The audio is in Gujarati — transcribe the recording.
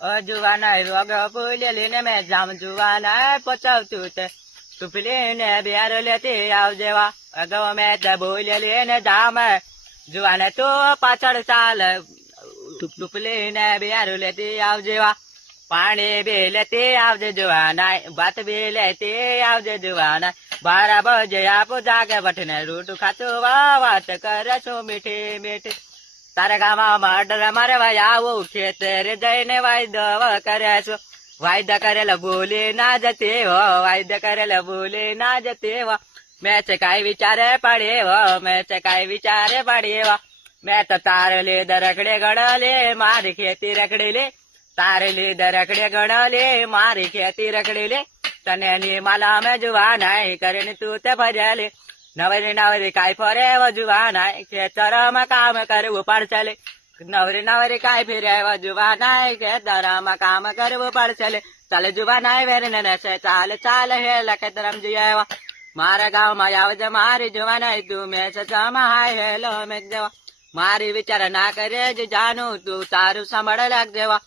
જુવાના રોગ ભૂલેલી ને મેં જામ જુવાના પચાવતું તે ટુપલી ને બિયાર લેતી આવજેવા અગાઉ મેં તે ભૂલેલી ને જામ જુવાને તો પાછળ ચાલ ટુપલી ને બિયાર લેતી આવજેવા પાણી બી લેતી આવજે જુવાના ભાત બી લેતી આવજે જુવાના 12 બજે આપો જાગે વઠને રૂટ ખાતું વાત કરે છું મીઠી મીઠી તારા ગામમાં મર્ડર મારે ભાઈ આવું ખેતરે જઈને વાયદો કરે છું વાયદા કરેલા ભૂલી ના જતી હો વાયદા કરેલા ભૂલી ના જતી હો મેં છે કાંઈ વિચારે પડે હો મેં છે કાંઈ વિચારે પડે હો મેં તો તારે લીધે રખડે ગણલે મારી ખેતી રખડી લે તારે લીધે રખડે ગણલે મારી ખેતી રખડી લે તને ની માલા મેં જુવા નાય કરીને તું તે ભજે નવરી નવરી કાંઈ ફરે જુવાના ખેતરમાં કામ કરવું પડશે નવરી નવરી કાંઈ ફેરે જુવાના ખેતરમાં કામ કરવું પડશે ચાલે જુવાના વેરને નશે ચાલે ચાલે હે ખેતરમ જઈ આવ્યા મારા ગામમાં આવજે મારી જુવાના તું મેં સચામાં હાય હેલો મેં જવા મારી વિચાર ના કરે જ જાનું તું તારું સાંભળ લાગ જેવા